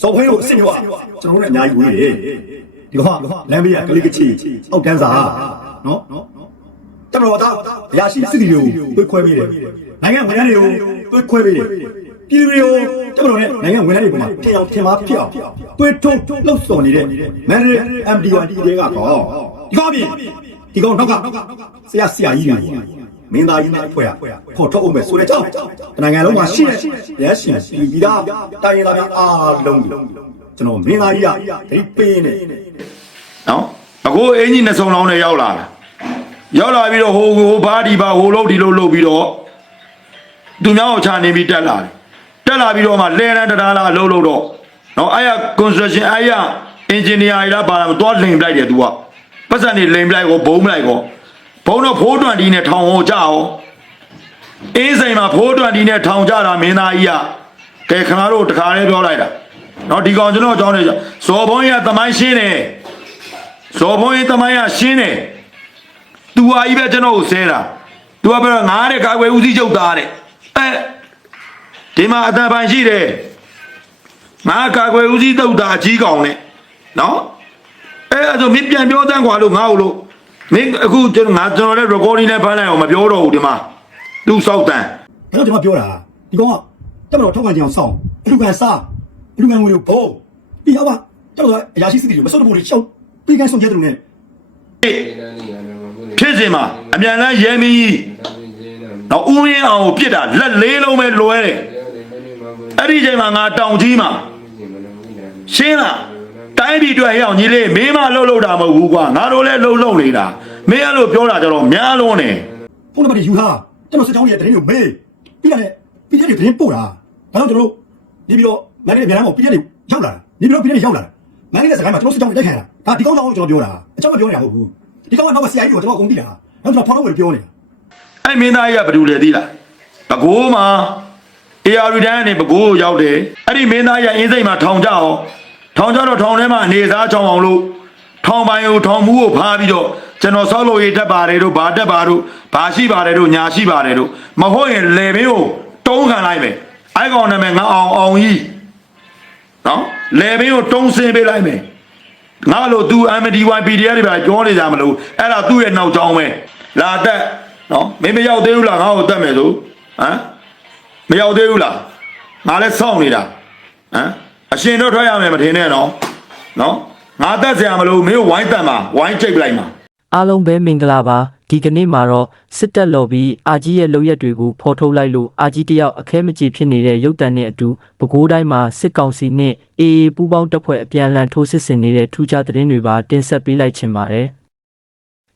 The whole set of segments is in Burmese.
စော်ဖွင့်လို့အစ်စ်မျိုးอ่ะကျွန်တော်တို့လည်းအများကြီးဝေးတယ်ဒီကောင်ကလမ်းဘေးကကလေးကချီအောက်တန်းစာနော်တမတော်သားအရာရှိစစ်တီတွေကိုတွေးခွဲပေးတယ်နိုင်ငံဝန်ထမ်းတွေကိုတွေးခွဲပေးတယ်ပြည်သူတွေကိုတမတော်နဲ့နိုင်ငံဝန်ထမ်းတွေပေါ်မှာထင်အောင်ထင်မှာဖြစ်အောင်တွေးထုံလှုပ်ဆော်နေတဲ့မန်ဒရ MD1 တွေကတော့ဒီကောင်ပြင်ဒီကောင်နောက်ကဆရာဆရာကြီးတွေ မင်းသားကြီးနဲ့အဖွဲ့ကဖော်ထုတ်အောင်ပဲဆိုတဲ့ကြောင့်နိုင်ငံလုံးမှာရှိတဲ့ရဲရှင်ပြည်ပြီးသားတိုင်းရင်းသားများအားလုံးကျွန်တော်မင်းသားကြီးကဒိတ်ပေးနေနော်အခုအင်ကြီးနှစ်စုံလောင်းနဲ့ရောက်လာတာရောက်လာပြီးတော့ဟိုဟိုဘာဒီဘာဟိုလို့ဒီလိုလုပ်ပြီးတော့သူများကိုချနေပြီးတက်လာတယ်တက်လာပြီးတော့မှလဲရန်တရားလာလှုပ်လို့တော့နော်အဲ့ရ construction အဲ့ရ engineer တွေလားပါလာမသွားလိန်ပလိုက်တယ် तू ကပတ်စံနေလိန်ပလိုက်ကိုဘုံပလိုက်ကို ဘုံတော့ဖိုးတွန်ဒီနဲ့ထောင်ဟောကြအောင်အေးစိန်မှာဖိုးတွန်ဒီနဲ့ထောင်ကြတာမင်းသားကြီးကကဲခဏတို့တခါလေးပြောလိုက်တာနော်ဒီကောင်ကျွန်တော်အကြောင်းလေးဇော်ဘုန်းကြီးကတမိုင်းရှင်းတယ်ဇော်ဘုန်းကြီးတမိုင်းကရှင်းတယ်သူဟာကြီးပဲကျွန်တော်ကိုဆဲတာသူကပြောငါတဲ့ကာကွယ်ဦးစီးချုပ်သားတဲ့အဲဒီမှာအတန်ပိုင်ရှိတယ်ငါကာကွယ်ဦးစီးတုတ်တာအကြီးကောင်နဲ့နော်အဲအဲ့ဒါဆိုမင်းပြန်ပြောတန်းကွာလို့ငါ့ကိုလို့ မင်းအခုကျွန်တော်ငါကျွန်တော်လည်း recording နဲ့ဖမ်းလိုက်အောင်မပြောတော့ဘူးဒီမှာ။ तू စောက်တန်းအဲ့တော့ကျွန်တော်ပြောတာဒီကောင်ကတက်မတော်ထောက်ခံကြအောင်စောင့်အလူကန်စားအလူကန်ငွေကိုဘိုးပြီးတော့တက်မတော်အရာရှိစစ်တီတွေမစောက်တဲ့ပုံတွေချောက်ပြီးကန်ဆုံးကြတဲ့လူနဲ့ဖြစ်စင်မှာအမြန်လန်းရဲမင်းကြီးတော့ဦးရင်းအောင်ကိုပြစ်တာလက်လေးလုံးပဲလွဲတယ်။အဲ့ဒီချိန်မှာငါတောင်ကြီးမှာရှင်းလား တိုင်းပြည်အတွက်ဟဲ့အောင်ကြီးလေးမင်းမလှုပ်လှုပ်တာမဟုတ်ဘူးကွာငါတို့လည်းလှုပ်လှုပ်နေတာမင်းအဲ့လိုပြောတာကြတော့များလွန်းတယ်ဖုန်းနံပါတ်တွေယူထားကျွန်တော်စစ်ကြောင်းရဲ့တရင်ကိုမေးပြီးတာနဲ့ပြီးတဲ့တရင်ပို့တာဒါတော့ကျွန်တော်တို့နေပြီးတော့မန်နေမြန်လမ်းပေါ်ပြီးတဲ့ရောက်လာတာနေပြီးတော့ပြီးတဲ့ရောက်လာတာမန်နေတဲ့စကားမှာကျွန်တော်စစ်ကြောင်းတိုက်ခိုင်တာဒါဒီကောင်းကြောင်းကိုကျွန်တော်ပြောတာအကြောင်းမပြောနေတာမဟုတ်ဘူးဒီကောင်းကတော့ဆရာကြီးကိုကျွန်တော်အကုန်သိတာနောက်ကျွန်တော်ဖောင်းတော့ပြောနေတာအဲ့မင်းသားကြီးကဘယ်သူလဲသိလားဘကိုးမှာ AR တန်းကနေဘကိုးကိုရောက်တယ်အဲ့ဒီမင်းသားကြီးကအင်းစိတ်မှာထောင်ကြအောင် ထောင်ကြတော့ထောင်ထဲမှာအနေစားချောင်းအောင်လို့ထောင်ပိုင်ကိုထောင်မူးကိုဖားပြီးတော့ကျွန်တော်ဆောက်လို့ရတက်ပါတယ်တို့ဘာတက်ပါတို့ဘာရှိပါတယ်တို့ညာရှိပါတယ်တို့မဟုတ်ရင်လေမင်းကိုတုံးခံလိုက်မယ်အဲ့ကောင်နာမည်ငါအောင်အောင်ကြီးနော်လေမင်းကိုတုံးစင်းပေးလိုက်မယ်ငါလို့ तू MDY PDF တွေပါပြောနေကြမလို့အဲ့ဒါသူ့ရဲ့နောက်ကြောင်းပဲလာတက်နော်မင်းမရောက်သေးဘူးလားငါ့ကိုတက်မယ်ဆိုဟမ်မရောက်သေးဘူးလားငါလည်းစောင့်နေတာဟမ် အရှင်တော့ထွက်ရမယ်မထင်နဲ့နော်နော်ငါတက်စရာမလို့မင်းကိုဝိုင်းတက်မှာဝိုင်းချိတ်ပလိုက်မှာအားလုံးပဲမင်္ဂလာပါဒီကနေ့မှာတော့စစ်တပ်လော်ပြီးအာကြီးရဲ့လုပ်ရက်တွေကိုဖော်ထုတ်လိုက်လို့အာကြီးတယောက်အခဲမကြေဖြစ်နေတဲ့ရုပ်တံနဲ့အတူပဲခူးတိုင်းမှာစစ်ကောင်စီနဲ့အေအေပူးပေါင်းတပ်ဖွဲ့အပြန်အလှန်ထိုးစစ်ဆင်နေတဲ့ထူးခြားသတင်းတွေပါတင်ဆက်ပေးလိုက်ချင်ပါတယ်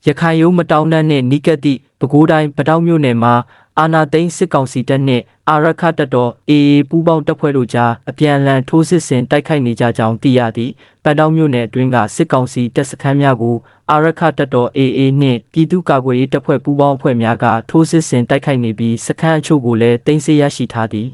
ရခိုင်ရုံးမတောင်းတန်းနဲ့နီကတ်တိပဲခူးတိုင်းပတောက်မြို့နယ်မှာ အာနာသိန်းစစ်ကောင်စီတပ်နဲ့အာရခတပ်တော်အေအေပူးပေါင်းတပ်ဖွဲ့တို့ကြားအပြန်အလှန်ထိုးစစ်ဆင်တိုက်ခိုက်နေကြကြောင်းသိရသည့်ပတောက်မြို့နယ်အတွင်းကစစ်ကောင်စီတပ်စခန်းများကိုအာရခတပ်တော် AA နှင့်ပြည်သူ့ကာကွယ်ရေးတပ်ဖွဲ့ပူးပေါင်းအဖွဲ့များကထိုးစစ်ဆင်တိုက်ခိုက်နေပြီးစခန်းအချို့ကိုလည်းတင်ဆက်ရရှိထားသည်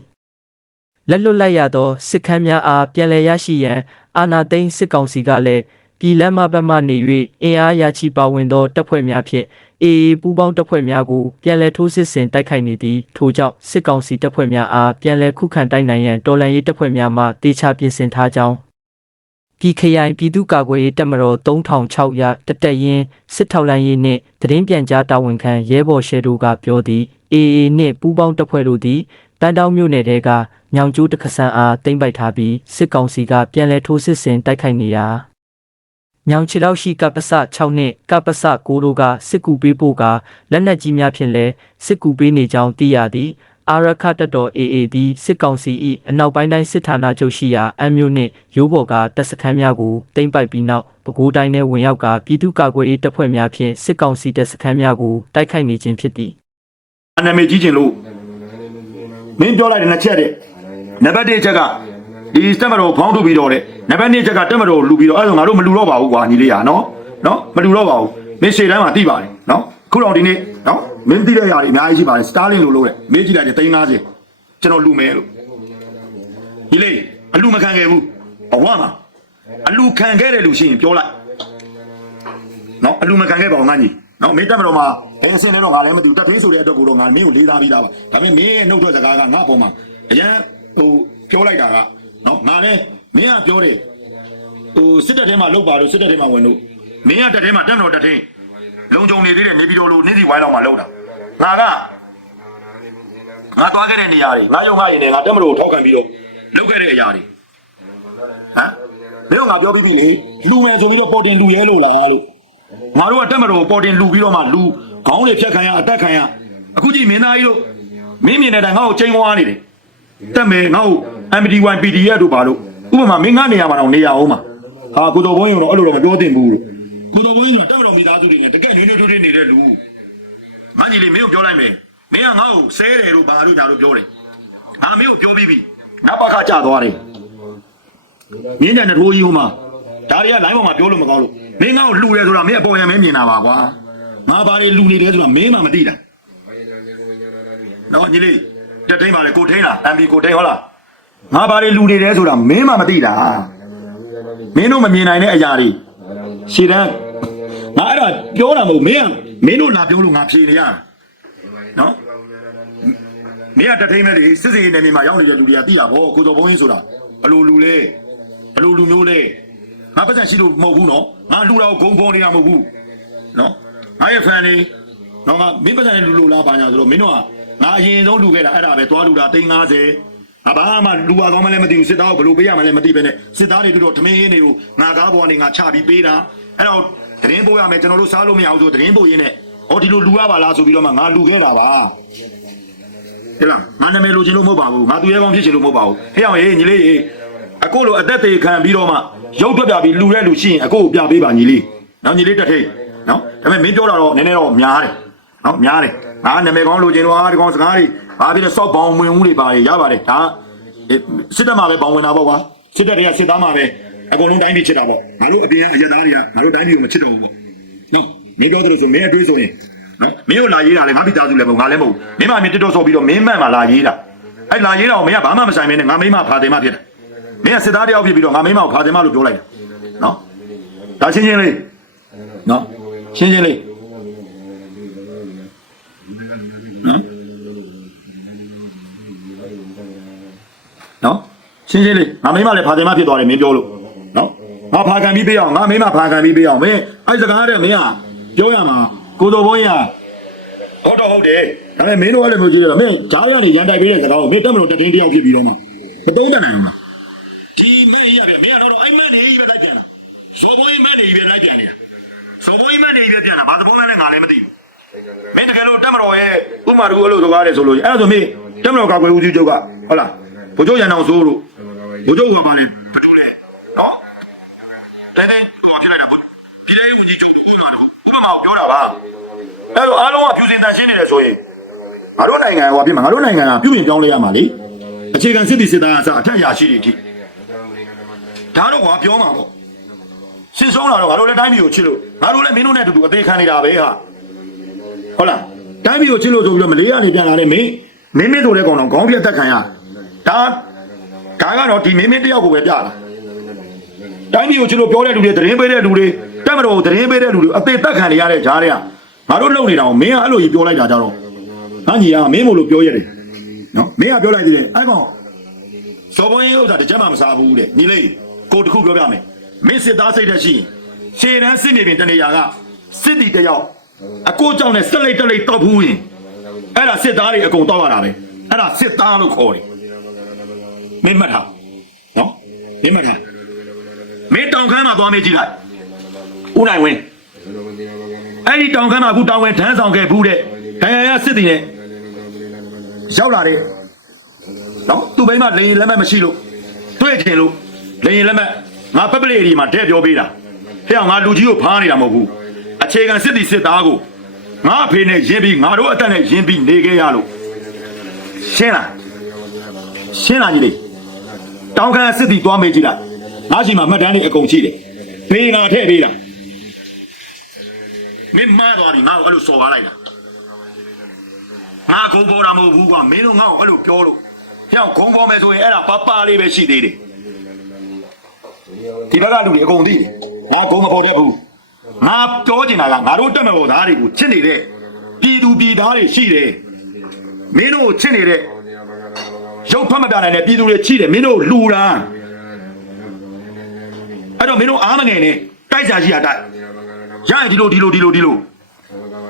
လက်လွတ်လိုက်ရသောစစ်ခန်းများအားပြန်လည်ရရှိရန်အာနာသိန်းစစ်ကောင်စီကလည်းပြည်လမ်းမဘက်မှနေ၍အင်အားရချီပါဝင်သောတပ်ဖွဲ့များဖြင့် AA ပူးပေါင်းတပ်ဖွဲ့များကိုပြန်လည်ထိုးစစ်ဆင်တိုက်ခိုက်နေသည်ထို့ကြောင့်စစ်ကောင်စီတပ်ဖွဲ့များအားပြန်လည်ခုခံတိုက်နိုင်ရန်တော်လှန်ရေးတပ်ဖွဲ့များမှတေချာပြင်ဆင်ထားကြောင်းပြည်ခရိုင်ပြည်သူ့ကာကွယ်ရေးတပ်မတော်3600ရတတက်ရင်စစ်ထောက်လိုင်းရေးနှင့်သတင်းပြန်ကြားတာဝန်ခံရဲဘော်ရှဲတို့ကပြောသည် AA နှင့်ပူးပေါင်းတပ်ဖွဲ့တို့သည်တန်တောင်းမြို့နယ်တဲကညောင်ကျိုးတခဆန်အားတင်ပိုက်ထားပြီးစစ်ကောင်စီကပြန်လည်ထိုးစစ်ဆင်တိုက်ခိုက်နေရာ ညောင်ချီလောက်ရှိကပ္ပစ6နှင့်ကပ္ပစ9တို့ကစစ်ကူပေးဖို့ကလက်နက်ကြီးများဖြင့်လည်းစစ်ကူပေးနေကြောင်းသိရသည်အာရခတပ်တော် AA သည်စစ်ကောင်စီ၏အနောက်ပိုင်းတိုင်းစစ်ဌာနချုပ်ရှိရာအမျိုးနှင့်ရိုးဘော်ကတပ်စခန်းများကိုတင်ပိုက်ပြီးနောက်ပဲခူးတိုင်းထဲဝင်ရောက်ကပြည်သူ့ကာကွယ်ရေးတပ်ဖွဲ့များဖြင့်စစ်ကောင်စီတပ်စခန်းများကိုတိုက်ခိုက်နေခြင်းဖြစ်သည်အနာမည်ကြီးခြင်းလို့မင်းပြောလိုက်တဲ့နှစ်ချက်တဲ့နံပါတ်1ချက်က ဒီတက်မတော်ဖောင်းထုတ်ပြီးတော့တဲ့နံပါတ်2ချက်ကတက်မတော်လူပြီးတော့အဲ့ဒါဆိုငါတို့မလူတော့ပါဘူးကွာညီလေးရနော်နော်မလူတော့ပါဘူးမင်းရှေ့တန်းမှာတိပါတယ်နော်ခုတော့ဒီနေ့နော်မင်းသိတဲ့ຢာတွေအများကြီးရှိပါတယ်စတာလင်လို့လို့တဲ့မင်းကြည့်လိုက်တဲ့350ကျွန်တော်လူမယ်လို့ညီလေးအလူမခံခဲ့ဘူးဘဝမှာအလူခံခဲ့တဲ့လူရှိရင်ပြောလိုက်နော်အလူမခံခဲ့ပါဘူးငါညီနော်မင်းတက်မတော်မှာဘယ်အဆင့်လဲတော့ငါလည်းမသိဘူးတက်သေးဆိုတဲ့အတွက်ကိုတော့ငါမင်းကိုလေးစားပြီးသားပါဒါပေမဲ့မင်းရဲ့နှုတ်ထွက်စကားကငါ့အပေါ်မှာအရင်ဟိုပြောလိုက်တာကနော် ငါလည်းမင်းမင်းကပြောတယ်ဟိုစစ်တပ်ထဲမှာလောက်ပါလို့စစ်တပ်ထဲမှာဝင်လို့မင်းကတက်ထဲမှာတက်တော်တက်ထင်းလုံခြုံနေသေးတယ်နေပြည်တော်လိုနေစီဝိုင်းလောက်မှာလောက်တာငါကငါသွားခဲ့တဲ့နေရာတွေငါယုံငါရင်နဲ့ငါတက်မလို့ထောက်ခံပြီးတော့လောက်ခဲ့တဲ့အရာတွေဟမ်မင်းတို့ငါပြောပြီးပြီလေလူမယ်ဆိုပြီးတော့ပေါ်တင်လူရဲလို့လားလို့ငါတို့ကတက်မလို့ပေါ်တင်လူပြီးတော့မှလူခေါင်းတွေဖြတ်ခံရအသက်ခံရအခုကြည့်မင်းသားကြီးတို့မင်းမြင်တဲ့တိုင်ငါ့ကိုချိန်ဝါနေတယ်တက်မယ်ငါ့ကို MPD1 PDF တို့ပါလို့ဥပမာမင်းငါနေရာမှာတော့နေရအောင်မှာဟာကိုတော်ဘုန်းကြီးတော့အဲ့လိုတော့မပြောသင့်ဘူးလို့ကိုတော်ဘုန်းကြီးဆိုတာတက်မတော်မိသားစုတွေနဲ့တကက်ညွှန်းညွှန်းတွေနေတဲ့လူမကြီးလေးမင်းကိုပြောလိုက်မယ်မင်းကငါ့ကိုဆဲတယ်လို့ဘာလို့ညာလို့ပြောတယ်ဟာမင်းကိုပြောပြီးပြီနောက်ပါခကြသွားတယ်မင်းနဲ့တထိုးကြီးဟိုမှာဒါတွေကလိုင်းပေါ်မှာပြောလို့မကောင်းလို့မင်းငါ့ကိုလှူတယ်ဆိုတာမင်းအပေါ်ရမင်းမြင်တာပါကွာငါဘာတွေလှူနေတယ်ဆိုတာမင်းမှမသိတာနော်ညီလေးတက်ထိန်ပါလေကိုထိန်လား MB ကိုထိန်ဟုတ်လား ငါဘာတွေလူနေတယ်ဆိုတာမင်းမှမသိတာမင်းတို့မမြင်နိုင်တဲ့အရာတွေရှည်တန်းငါအဲ့ဒါပြောတာမဟုတ်မင်းကမင်းတို့လာပြောလို့ငါဖြေနေရတာနော်မင်းကတက်ထိန်မဲ့လေစစ်စစ်နေနေမှာရောက်နေတဲ့လူတွေကသိရဗောကိုတော်ဘုန်းကြီးဆိုတာဘလို့လူလဲဘလို့လူမျိုးလဲငါပတ်စံရှိလို့မဟုတ်ဘူးနော်ငါလူတော်ဂုံဖော်နေတာမဟုတ်ဘူးနော်ငါရဲ့ fan တွေနော်ငါမင်းပတ်စံလူလူလားပါညာဆိုတော့မင်းတို့ကငါအရင်ဆုံးလူခဲ့တာအဲ့ဒါပဲသွားလူတာ350 အဘာမှလူပါကောင်းမလဲမသိဘူးစစ်သားကိုဘယ်လိုပေးရမလဲမသိပဲနဲ့စစ်သားတွေတို့တော့ထမင်းရင်းတွေကိုငါကားပေါ်ကနေငါချပြီးပေးတာအဲ့တော့သတင်းပို့ရမယ်ကျွန်တော်တို့စားလို့မရဘူးဆိုသတင်းပို့ရင်းနဲ့ဟောဒီလိုလူရပါလားဆိုပြီးတော့မှငါလူခဲ့တာပါဟဲ့လားငါနာမည်လူချင်လို့မဟုတ်ပါဘူးငါသူရဲကောင်းဖြစ်ချင်လို့မဟုတ်ပါဘူးဟဲ့အောင်ရေးညီလေးရေးအခုလိုအသက်သေးခံပြီးတော့မှရုပ်ထွက်ပြပြီးလူတဲ့လူရှိရင်အခုကိုပြပေးပါညီလေးနော်ညီလေးတက်ထိတ်နော်ဒါပေမဲ့မင်းပြောတာတော့နည်းနည်းတော့များတယ်နော်များတယ်ငါနာမည်ကောင်းလူချင်တော့ဟာဒီကောင်စကားတွေ ဘာဖြစ်လဲစောက်ပေါင်းဝင်ဦးတွေပါရပါတယ်ဒါစစ်တပ်မှာပဲပေါင်းဝင်တာပေါ့ကွာစစ်တပ်တွေကစစ်သားမှာပဲအကုန်လုံးတိုင်းပြည်ချစ်တာပေါ့ငါတို့အပြင်ကအရက်သားတွေကငါတို့တိုင်းပြည်ကိုမချစ်တော့ဘူးပေါ့နော်မင်းပြောသလိုဆိုမင်းအတွေးဆိုရင်နော်မင်းကိုလာရေးတာလေငါမိသားစုလည်းမဟုတ်ငါလည်းမဟုတ်မင်းမမင်းတက်တော့ဆော့ပြီးတော့မင်းမှန်မှလာရေးတာအဲ့လာရေးတာကိုမင်းကဘာမှမဆိုင်မင်းနဲ့ငါမိမဖာတယ်မဖြစ်တယ်မင်းကစစ်သားတယောက်ဖြစ်ပြီးတော့ငါမိမကိုဖာတယ်မလို့ပြောလိုက်တာနော်ဒါချင်းချင်းလေးနော်ချင်းချင်းလေးနော် နော်ရှင်းရှင်းလေးငါမိမလည်းဖာတယ်မဖြစ်သွားတယ်မင်းပြောလို့နော်ငါဖာခံပြီးပေးအောင်ငါမိမဖာခံပြီးပေးအောင်မင်းအဲ့စကားတဲ့မင်းကပြောရမှာကိုတော်ဘုန်းကြီးကဟုတ်တော့ဟုတ်တယ်ဒါပေမဲ့မင်းတို့အဲ့လိုမျိုးကြည့်ရတော့မင်းဂျားရနေရန်တိုက်ပေးတဲ့စကားကိုမင်းတက်မလို့တတင်းတယောက်ဖြစ်ပြီးတော့မှမတုံးတတ်နိုင်ဘူးလားဒီမဲ့ရပြမင်းကတော့အဲ့မဲ့နေကြီးပဲလိုက်ပြန်တာဇော်ဘုန်းကြီးမဲ့နေကြီးပဲလိုက်ပြန်နေတာဇော်ဘုန်းကြီးမဲ့နေကြီးပဲပြန်တာဘာသဘောလဲနဲ့ငါလည်းမသိဘူးမင်းတကယ်လို့တက်မတော်ရဲ့ဥမာတူအဲ့လိုစကားတယ်ဆိုလို့အဲ့ဒါဆိုမင်း တက်မတော်ကကွယ်ဦးစီးချုပ်ကဟုတ်လားဘုချုပ်ရန်အောင်စိုးလို့ဘုချုပ်ကပါလေဘယ်လိုလဲနော်တဲတဲဟိုဖြစ်လိုက်တာဘုပြည်လေးမကြီးချုပ်ဥပမာတော့ဥပမာကိုပြောတာပါအဲ့တော့အားလုံးကဖြူစင်တန်ရှင်းနေတယ်ဆိုရင်ငါတို့နိုင်ငံကဖြစ်မှာငါတို့နိုင်ငံကပြုပြင်ပြောင်းလဲရမှာလေအခြေခံစစ်တီစစ်သားအစအထက်ရာရှိတွေအထိဒါတော့ကွာပြောမှာပေါ့ရှင်းဆုံးလာတော့ငါတို့လည်းတိုင်းပြည်ကိုချစ်လို့ငါတို့လည်းမင်းတို့နဲ့အတူတူအသေးခံနေတာပဲဟာဟုတ်လားတိုင်းပြည်ကိုချစ်လို့ဆိုပြီးတော့မလေးရနေပြန်လာတယ်မင်း မင်းမင်းဆိုတဲ့ကောင်တော့ခေါင်းပြတ်တက်ခံရဒါဒါကတော့ဒီမင်းမင်းတယောက်ကိုပဲပြတာတိုင်းပြည်ကိုချလို့ပြောတဲ့လူတွေသတင်းပေးတဲ့လူတွေတက်မတော်ကိုသတင်းပေးတဲ့လူတွေအသေးတက်ခံနေရတဲ့ဂျားတွေကငါတို့လုံနေတာကိုမင်းကအဲ့လိုကြီးပြောလိုက်တာကြတော့ငါညီကမင်းမို့လို့ပြောရတယ်နော်မင်းကပြောလိုက်သေးတယ်အဲ့ကောင်စောဘုန်းကြီးဥစ္စာတစ်ချက်မှမစားဘူးတဲ့ညီလေးကိုတခုပြောပြမယ်မင်းစစ်သားစိတ်သက်ရှိရှည်တန်းစစ်နေပြင်တနေရာကစစ်တီတယောက်အကိုကြောင့်နဲ့ဆက်လိုက်တက်လိုက်တောက်ဘူးရင် အဲ့ဒါစစ်သားတွေအကုန်တောက်ရတာပဲအဲ့ဒါစစ်သားလို့ခေါ်တယ်မင်းမှတ်ထားနော်မင်းမှတ်ထားမင်းတောင်ခမ်းမှာသွားမေးကြည့်လိုက်ဦးနိုင်ဝင်းအဲ့ဒီတောင်ခမ်းမှာအခုတောင်ဝင်းထမ်းဆောင်ခဲ့ဘူးတဲ့ဒဏ်ရာရစစ်တီနဲ့ရောက်လာတဲ့နော်သူ့ဘိမ်းမလေရင်လက်မှတ်မရှိလို့တွေ့ချင်လို့လေရင်လက်မှတ်ငါပပလေးဒီမှာတဲ့ပြောပေးတာဟဲ့အောင်ငါလူကြီးကိုဖားနေတာမဟုတ်ဘူးအခြေခံစစ်တီစစ်သားကို ငါအဖေနဲ့ယင်းပြီးငါတို့အတက်နဲ့ယင်းပြီးနေခဲ့ရလို့ရှင်းလားရှင်းလားကြီးလေးတောင်ခံစစ်တီသွားမေးကြည့်လိုက်ငါရှိမှာမှတ်တမ်းတွေအကုန်ရှိတယ်ဘေးနာထည့်ပေးတာမင်းမားသွားပြီငါ့ကိုအဲ့လိုစော်ကားလိုက်တာငါခုံပေါ်တာမဟုတ်ဘူးကွာမင်းတို့ငါ့ကိုအဲ့လိုပြောလို့ဟျောက်ခုံပေါ်မယ်ဆိုရင်အဲ့ဒါပပလေးပဲရှိသေးတယ်ဒီဘက်ကလူတွေအကုန်သိတယ်ငါခုံမပေါ်တတ်ဘူး ငါပြောချင်တာကငါတို့တက်မတော်သားတွေကိုချစ်နေတဲ့ပြည်သူပြည်သားတွေရှိတယ်မင်းတို့ကိုချစ်နေတဲ့ရုပ်ဖတ်မပြနိုင်တဲ့ပြည်သူတွေချိတယ်မင်းတို့လှူတာမတော့မင်းတို့အားမငယ်နဲ့တိုက်ကြကြီးရတိုက်ရရင်ဒီလိုဒီလိုဒီလိုဒီလို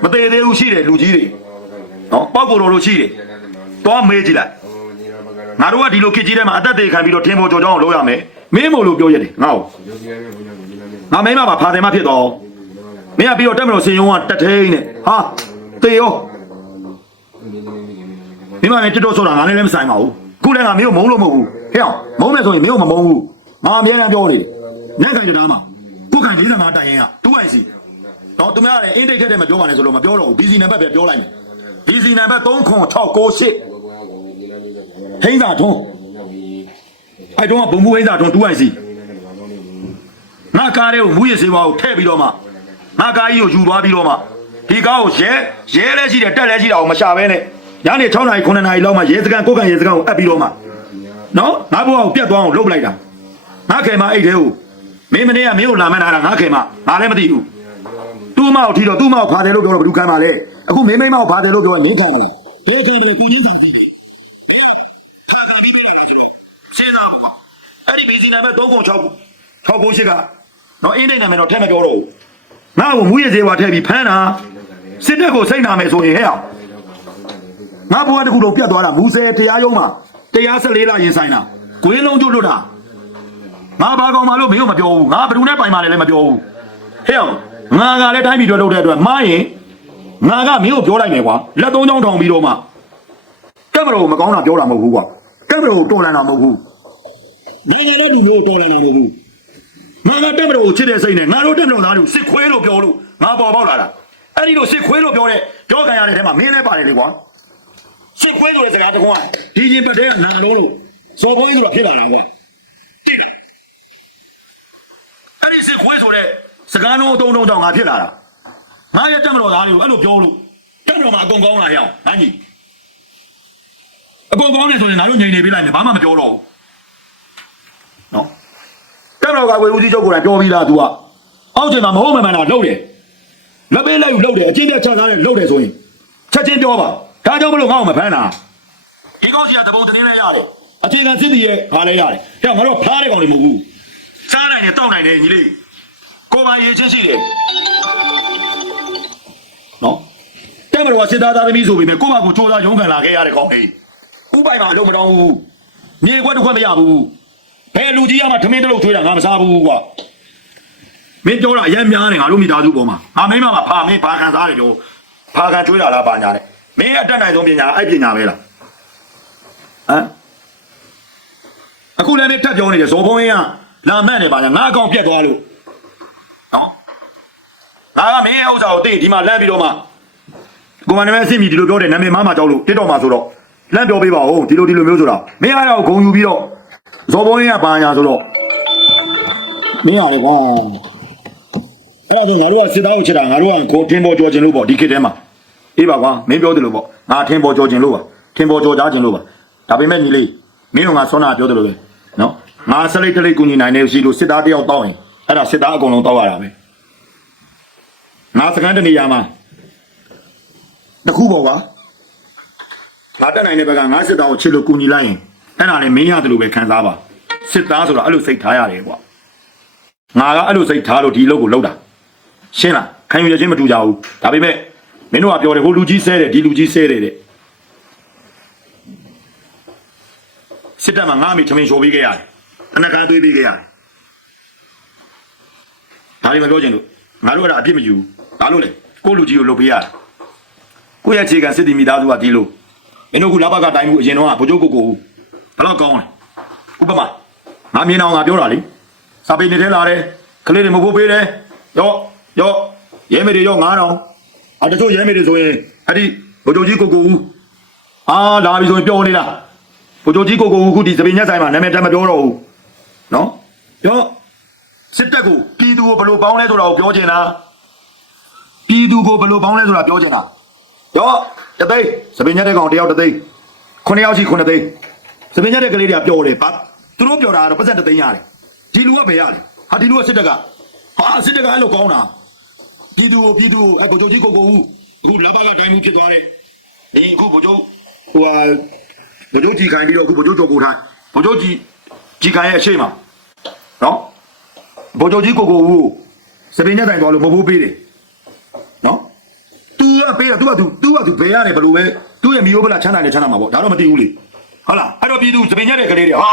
မသေးသေးဘူးရှိတယ်လူကြီးတွေနော်ပေါက်ကိုယ်တော်လို့ရှိတယ်သွားမေးကြည့်လိုက်ငါတို့ကဒီလိုခစ်ကြီးထဲမှာအသက်သေးခံပြီးတော့ထင်ပေါ်ကြော်ကြောင်းလုပ်ရမယ်မင်းမို့လို့ပြောရတယ်ငါ့ကိုငါမင်းမပါဖာတယ်မဖြစ်တော့ မင်းကပြီးတော့တက်မလို့စင်ယုံကတက်ထိန်နဲ့ဟာတေရောမင်းမလည်းတက်တော့ဆိုတာငါလည်းလည်းမဆိုင်ပါဘူးခုလည်းငါမင်းကိုမုန်းလို့မဟုတ်ဘူးဟဲ့အောင်မုန်းမယ်ဆိုရင်မင်းကိုမမုန်းဘူးငါအမြဲတမ်းပြောနေတယ်ညက်ခိုင်ကြတာမှာကိုယ်ခိုင်45တိုင်ရင်ကတူအိုင်စီတော့သူများလည်းအင်းတိတ်ခက်တယ်မပြောပါနဲ့ဆိုလို့မပြောတော့ဘူး BC နံပါတ်ပဲပြောလိုက်မယ် BC နံပါတ်30698ဟိန်းသာထွန်းအဲ့တော့ဘုံမူဟိန်းသာထွန်းတူအိုင်စီငါကားလေးကိုမူရစေပါကိုထည့်ပြီးတော့မှ ငါကားကြီးကိုယူသွားပြီးတော့မှဒီကားကိုရဲရဲလဲရှိတယ်တက်လဲရှိတာကိုမရှာဘဲနဲ့ညနေ6နာရီ9နာရီလောက်မှရဲစကန်ကိုကန်ရဲစကန်ကိုအပ်ပြီးတော့မှနော်ငါဘုရားကိုပြတ်သွားအောင်လုပ်လိုက်တာငါခင်မအဲ့တဲ့ကိုမင်းမနေ့ကမင်းကိုလာမှန်းလာတာငါခင်မငါလည်းမသိဘူးသူ့မောက်ထီတော့သူ့မောက်ဖာတယ်လို့ပြောတော့ဘယ်သူခံပါလဲအခုမင်းမိန်းမောက်ဖာတယ်လို့ပြောရင်နင်းခံပါလားဘယ်ခံတယ်ကိုနင်းခံပြီခါကပြီးပြောတာကျွန်တော်ရှင်းတာပေါ့အဲ့ဒီဘေးစီနံပါတ်3ပုံ6 6ပုံ8ကတော့အင်းဒိတ်နာမည်တော့ထည့်မပြောတော့ဘူး ငါ့ကိုမူရစေဝါထည့်ပြီးဖမ်းတာစစ်တပ်ကိုစိတ်နာမယ်ဆိုရင်ဟဲ့အောင်ငါဘွားတစ်ခုလုံးပြတ်သွားတာမူဆယ်တရားရုံးမှာတရား14လရင်ဆိုင်တာဂွေးလုံးကျွတ်လွတ်တာငါဘာကောင်မှလို့မင်းတို့မပြောဘူးငါဘယ်သူနဲ့ပိုင်ပါလဲလည်းမပြောဘူးဟဲ့အောင်ငါကလည်းတိုင်းပြည်တော်လုပ်တဲ့အတွက်မားရင်ငါကမင်းကိုပြောလိုက်မယ်ကွာလက်သုံးချောင်းထောင်ပြီးတော့မှကက်မရာကိုမကောင်းတာပြောတာမဟုတ်ဘူးကွာကက်မရာကိုတော်လန်တာမဟုတ်ဘူးနိုင်ငံနဲ့လူမျိုးကိုတော်လန်တာမဟုတ်ဘူး ငါကတက်မတော်ကိုချစ်တဲ့စိတ်နဲ့ငါတို့တက်မတော်သားတွေကိုစစ်ခွေးလို့ပြောလို့ငါပေါ်ပေါက်လာတာအဲ့ဒီလိုစစ်ခွေးလို့ပြောတဲ့ကြောခံရတဲ့ထဲမှာမင်းလည်းပါတယ်လေကွာစစ်ခွေးဆိုတဲ့စကားတကွာဒီရင်ပတ်တဲ့ကနာလုံးလို့စော်ဘွေးဆိုတာဖြစ်လာတာကွာအဲ့ဒီစစ်ခွေးဆိုတဲ့စကားလုံးအတုံးတုံးတောင်ငါဖြစ်လာတာငါရဲ့တက်မတော်သားတွေကိုအဲ့လိုပြောလို့တက်မတော်မှာအကုန်ကောင်းလာရအောင်ငါကြီးအကုန်ကောင်းနေဆိုရင်ငါတို့ညင်နေပေးလိုက်မယ်ဘာမှမပြောတော့ဘူးနော် တက်မတော်ကဝေဦးစီးချုပ်ကိုယ်တိုင်ပြောပြီးသား तू ကအောက်ချိန်မှာမဟုတ်မှန်မှန်တာလှုပ်တယ်လက်ပေးလိုက်ယူလှုပ်တယ်အချင်းပြတ်ချထားတယ်လှုပ်တယ်ဆိုရင်ချက်ချင်းပြောပါဒါကြောင့်မလို့ငါ့ကိုမဖမ်းတာဒီကောင်းစီကတပုံတင်းလဲရတယ်အခြေခံစစ်တီရဲ့ခါလဲရတယ်ဟဲ့ငါတို့ဖားတဲ့ကောင်တွေမဟုတ်ဘူးစားနိုင်တယ်တောက်နိုင်တယ်ညီလေးကိုယ်ပိုင်ရေးချင်းရှိတယ်နော်တက်မတော်ကစစ်သားသားသမီးဆိုပေမဲ့ကိုယ့်ဘာကိုစူးစမ်းရုန်းကန်လာခဲ့ရတဲ့ကောင်လေးဥပိုင်မှာအလုံးမတောင်းဘူးမြေခွက်တစ်ခွက်မရဘူး ဘယ်လူကြီးကမှထမင်းတစ်လုံးထွေးတာငါမစားဘူးကွာမင်းပြောတာအရင်များနေငါတို့မိသားစုပေါ်မှာငါမိမမှာဖာမင်းဘာခံစားရလို့ဖာခံကျွေးတာလားဘာညာနဲ့မင်းအတက်နိုင်ဆုံးပညာအဲ့ပညာပဲလားဟမ်အခုလည်းမင်းတက်ပြောနေတယ်ဇော်ဘုံရင်ကလာမှတ်နေပါညာငါအကောင်ပြက်သွားလို့နော်ငါကမင်းရဲ့ဥစ္စာကိုသိဒီမှာလမ်းပြီးတော့မှကိုမနာမည်အစ်မီဒီလိုပြောတယ်နာမည်မမကြောက်လို့တစ်တော့မှာဆိုတော့လမ်းပြောပေးပါဦးဒီလိုဒီလိုမျိုးဆိုတာမင်းအားတော့ဂုံယူပြီးတော့ ဇော်ဘုံရင်းကဘာညာဆိုတော့မင်းရတယ်ကွာအဲ့ဒါဆိုငါတို့ကစစ်သားကိုချစ်တာငါတို့ကကိုထင်းပေါ်ကြောခြင်းလို့ပေါ့ဒီခေတ်ထဲမှာအေးပါကွာမင်းပြောတယ်လို့ပေါ့ငါထင်းပေါ်ကြောခြင်းလို့ပါထင်းပေါ်ကြောကြားခြင်းလို့ပါဒါပေမဲ့ညီလေးမင်းကငါဆွမ်းနာပြောတယ်လို့ပဲနော်ငါစလိတ်တလိတ်ကူညီနိုင်နေရှိလို့စစ်သားတယောက်တောင်းရင်အဲ့ဒါစစ်သားအကုန်လုံးတောက်ရတာပဲငါစကန်တနေရာမှာတခုပေါ့ကွာငါတက်နိုင်တဲ့ဘက်ကငါစစ်သားကိုချစ်လို့ကူညီလိုက်ရင် အဲ့ဒါလည်းမင်းရတယ်လို့ပဲခံစားပါစစ်သားဆိုတော့အဲ့လိုစိတ်ထားရတယ်ကွာငါကအဲ့လိုစိတ်ထားလို့ဒီအလုပ်ကိုလုပ်တာရှင်းလားခံယူရခြင်းမတူကြဘူးဒါပေမဲ့မင်းတို့ကပြောတယ်ဟိုလူကြီးဆဲတယ်ဒီလူကြီးဆဲတယ်တဲ့စစ်တပ်မှာငါ့အမိထမင်းချိုးပေးခဲ့ရတယ်အနက်ကားသွေးပေးခဲ့ရတယ်ဒါတွေမပြောချင်လို့ငါတို့ကတော့အပြစ်မယူဘူးဘာလို့လဲကိုယ့်လူကြီးကိုလုပ်ပေးရတာကိုယ့်ရဲ့အခြေခံစစ်တီမိသားစုကဒီလိုမင်းတို့ကလာဘကတိုင်းမှုအရင်တော့ကဗိုလ်ချုပ်ကိုကို ဘယ်တော့ကောင်းလဲဥပမာငါမြင်အောင်ငါပြောတာလေစာပေနေထဲလာတယ်ကလေးတွေမဖို့ပေးတယ်ရောရောရဲမေတွေရော9000အတချို့ရဲမေတွေဆိုရင်အဲ့ဒီဘိုးချုပ်ကြီးကိုကိုဦးအာလာပြီဆိုရင်ပြောနေလားဘိုးချုပ်ကြီးကိုကိုဦးခုဒီစပင်းညက်ဆိုင်မှာနာမည်တက်မပြောတော့ဘူးနော်ရောစစ်တပ်ကိုပြည်သူကိုဘယ်လိုပေါင်းလဲဆိုတာကိုပြောချင်တာပြည်သူကိုဘယ်လိုပေါင်းလဲဆိုတာပြောချင်တာရောတသိန်းစပင်းညက်တဲ့ကောင်တယောက်တသိန်းခုနှစ်ယောက်ရှိခုနှစ်သိန်း သမင်ရတဲ့ကလေးတွေကပြောတယ်ဗာသူတို့ပြောတာကတော့ပတ်သက်တသိန်းရတယ်ဒီလူကဘယ်ရလဲဟာဒီလူကစစ်တပ်ကဟာစစ်တပ်ကအဲ့လိုကောင်းတာပြည်သူကိုပြည်သူကိုအဲ့ကိုကြိုကြီးကိုကိုဦးအခုလဘကတိုင်းမှုဖြစ်သွားတယ်အင်းကိုဘိုးကျုံဟိုဟာဘိုးကျုံကြီးခိုင်းပြီးတော့အခုဘိုးကျုံတော်ကိုထိုင်ဘိုးကျုံကြီးကြီးခိုင်းရဲ့အရှိမနော်ဘိုးကျုံကြီးကိုကိုဦးစပင်းနဲ့တိုင်သွားလို့ဘိုးဘိုးပေးတယ်နော်သူကပေးတာသူကသူသူကသူဘယ်ရတယ်ဘလို့ပဲသူ့ရဲ့မျိုးဗလာချမ်းသာတယ်ချမ်းသာမှာပေါ့ဒါတော့မတည်ဘူးလေ ဟုတ်လားအဲ့တော့ပြည်သူစပင်းညက်တဲ့ကလေးတွေဟာ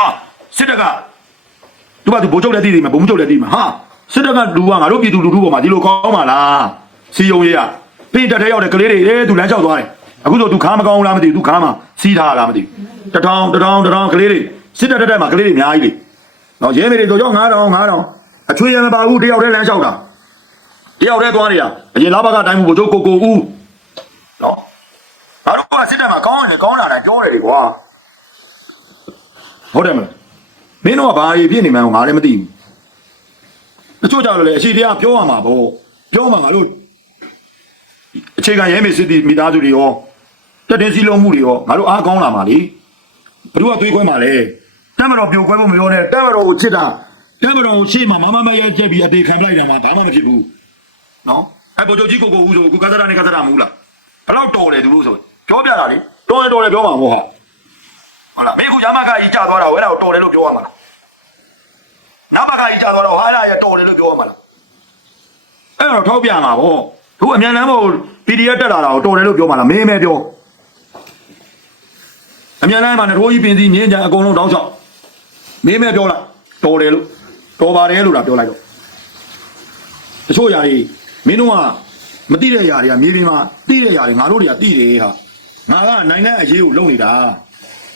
စစ်တပ်ကသူကသူဗိုလ်ချုပ်လည်းသိတယ်မှာဗိုလ်မချုပ်လည်းသိမှာဟာစစ်တပ်ကလူကငါတို့ပြည်သူလူထုပေါ်မှာဒီလိုကောင်းပါလားစီယုံရေးရဖိတက်တဲ့ရောက်တဲ့ကလေးတွေအဲသူလမ်းလျှောက်သွားတယ်အခုဆိုသူခါမကောင်းလားမသိဘူးသူခါမှစီးထားလားမသိဘူးတထောင်တထောင်တထောင်ကလေးတွေစစ်တပ်တက်တက်မှာကလေးတွေအများကြီးလေနော်ရဲမေတွေဆိုရောက်9000 9000အချွေရမပါဘူးတယောက်တည်းလမ်းလျှောက်တာတယောက်တည်းသွားနေတာအရင်လာဘကတိုင်းဗိုလ်ချုပ်ကိုကိုဦးနော်ငါတို့ကစစ်တပ်မှာကောင်းရင်လည်းကောင်းလာတယ်ပြောတယ်လေကွာ ဟုတ်တယ်မလားမင်းတို့ကဘာကြီးဖြစ်နေမှန်းငါလည်းမသိဘူးတချို့ကြတော့လေအရှိတရားပြောရမှာပေါ့ပြောမှာငါတို့အခြေခံရဲမေစစ်တီမိသားစုတွေရောတက်တဲ့စီလုံးမှုတွေရောငါတို့အားကောင်းလာမှာလေဘ누구ကသွေးခွဲမှာလဲတက်မတော်ပြိုခွဲဖို့မပြောနဲ့တက်မတော်ကိုချစ်တာတက်မတော်ကိုရှေ့မှာမမမရဲချက်ပြီးအသေးခံပလိုက်တာမှဘာမှမဖြစ်ဘူးနော်အဲဗိုလ်ချုပ်ကြီးကိုကိုဦးဆိုကိုကသရနဲ့ကသရမဟုတ်လားဘယ်တော့တော်တယ်သူတို့ဆိုပြောပြတာလေတော်ရင်တော်တယ်ပြောမှာမဟုတ်ဟာ ဟုတ်လားမင်းကရမကကြီးကြာသွားတာဝဲတာကိုတော်တယ်လို့ပြောရမှာလား နောက်ဘက်ကကြီးကြာတော့ဟာရရတော်တယ်လို့ပြောရမှာလားအဲ့တော့ထောက်ပြမှာဗောသူအမြန်လမ်းပေါ် PDF တက်လာတာကိုတော်တယ်လို့ပြောမှာလားမင်းမဲပြောအမြန်လမ်းမှာနထိုးကြီးပင်စီမြင်းကြံအကုန်လုံးတောင်းလျှောက်မင်းမဲပြောလားတော်တယ်လို့တော်ပါတယ်လို့လားပြောလိုက်တော့တချို့ຢာတွေမင်းတို့ကမသိတဲ့ຢာတွေကမြေပြင်မှာသိတဲ့ຢာတွေငါတို့တွေကသိတယ်ဟာငါကနိုင်ငံအရေးကိုလုပ်နေတာ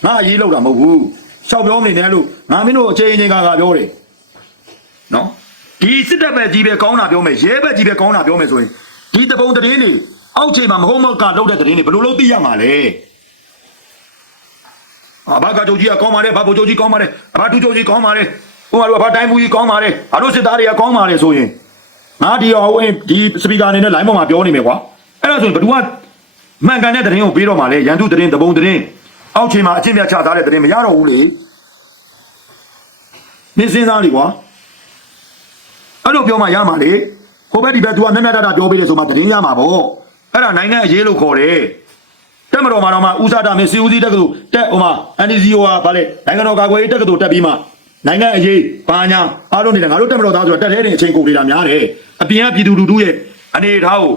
ငါအရေးလုပ်တာမဟုတ်ဘူးရှောက်ပြောမနေနဲ့လို့ငါမင်းတို့အချိန်ချင်းကကပြောတယ်နော်ဒီစစ်တပ်ပဲကြီးပဲကောင်းတာပြောမယ်ရဲဘက်ကြီးပဲကောင်းတာပြောမယ်ဆိုရင်ဒီတပုံသတင်းတွေအောက်ချိန်မှာမဟုတ်မဟုတ်ကလောက်တဲ့သတင်းတွေဘယ်လိုလုပ်သိရမှာလဲအဘကကြိုကြီးကကောင်းပါလေဘာဘိုကြိုကြီးကောင်းပါလေအဘတူကြိုကြီးကောင်းပါလေဟိုကတော့အဘတိုင်းဘူးကြီးကောင်းပါလေအတို့စစ်သားတွေကကောင်းပါလေဆိုရင်ငါဒီဟိုဒီစပီကာနေနဲ့ line ပေါ်မှာပြောနေမယ်ကွာအဲ့ဒါဆိုရင်ဘယ်သူကမှန်ကန်တဲ့သတင်းကိုပေးတော့မှာလဲရန်သူသတင်းတပုံသတင်း အောက်ချိန်မှာအချင်းမြတ်ချထားတဲ့သတင်းမရတော့ဘူးလေမင်းစဉ်းစားလေကွာအဲ့လိုပြောမှရမှာလေဟိုဘက်ဒီဘက် तू ကမျက်မျက်တတပြောပေးတယ်ဆိုမှသတင်းရမှာပေါ့အဲ့ဒါနိုင်ငံအရေးလို့ခေါ်တယ်တက်မတော်မှာတော့မှဦးစားတာမင်းစီဦးစီးတက်ကတူတက်ဟိုမှာ NDCO ကဗာလေနိုင်ငံတော်ကာကွယ်ရေးတက်ကတူတက်ပြီးမှနိုင်ငံအရေးဘာညာအားလုံးနေတယ်ငါတို့တက်မတော်သားဆိုတော့တက်တဲ့အချိန်ကုန်နေတာများတယ်အပြင်ကပြည်သူလူထုရဲ့အနေအထားကို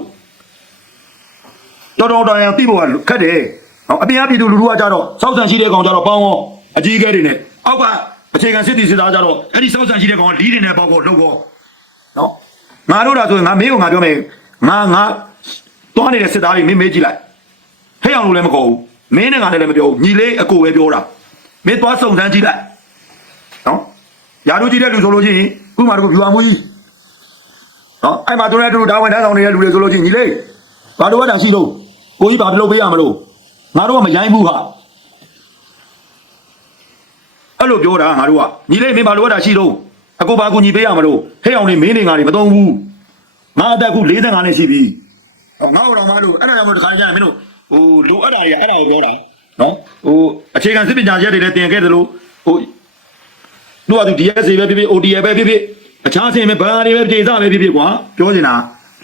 တော်တော်တော်ရန်သိဖို့ကခက်တယ် ဟောအပြင်ကပြည်သူလူထုကကြတော့စောက်ဆန်ရှိတဲ့ကောင်ကြတော့ပေါင်းရောအကြီးအကဲတွေနဲ့အောက်ကအခြေခံစစ်တီစစ်သားကြတော့အဲ့ဒီစောက်ဆန်ရှိတဲ့ကောင်ကလီးတွေနဲ့ပေါက်ကိုလှုပ်ကောနော်ငါတို့ဒါဆိုရင်ငါမင်းကိုငါပြောမယ်ငါငါတွားနေတဲ့စစ်သားတွေမင်းမေးကြည့်လိုက်ဟဲ့အောင်လို့လည်းမခေါ်ဘူးမင်းနဲ့ငါနဲ့လည်းမပြောဘူးညီလေးအကိုပဲပြောတာမင်းသွားစုံစမ်းကြည့်လိုက်နော်ယာတို့ကြည့်တဲ့လူဆိုလို့ရှိရင်ဥမာတို့ကဗျူဟာမူကြီးနော်အဲ့မှာတို့လည်းတို့ဒါဝင်တန်းဆောင်နေတဲ့လူတွေဆိုလို့ရှိရင်ညီလေးဘာလို့ဝတ်တာရှိတော့ကိုကြီးဘာလုပ်ပေးရမလို့ ငါတို့ကမရိုင်းဘူးဟာအဲ့လိုပြောတာငါတို့ကညီလေးမင်းဘာလို့ဝတ်တာရှိတော့အကိုဘာကူညီပေးရမလို့ဟဲ့အောင်နေမင်းနေငါတွေမသုံးဘူးငါအသက်ခု45နှစ်ရှိပြီဟောငါ့တော်မလို့အဲ့ဒါကြောင့်မလို့တခါကြရင်မင်းတို့ဟိုလိုအပ်တာတွေကအဲ့ဒါကိုပြောတာနော်ဟိုအခြေခံစစ်ပညာချက်တွေလည်းတင်ခဲ့သလိုဟိုတို့ကသူ DSA ပဲဖြစ်ဖြစ် OTA ပဲဖြစ်ဖြစ်အခြားအချိန်ပဲဘာတွေပဲဒေသပဲဖြစ်ဖြစ်ကွာပြောချင်တာ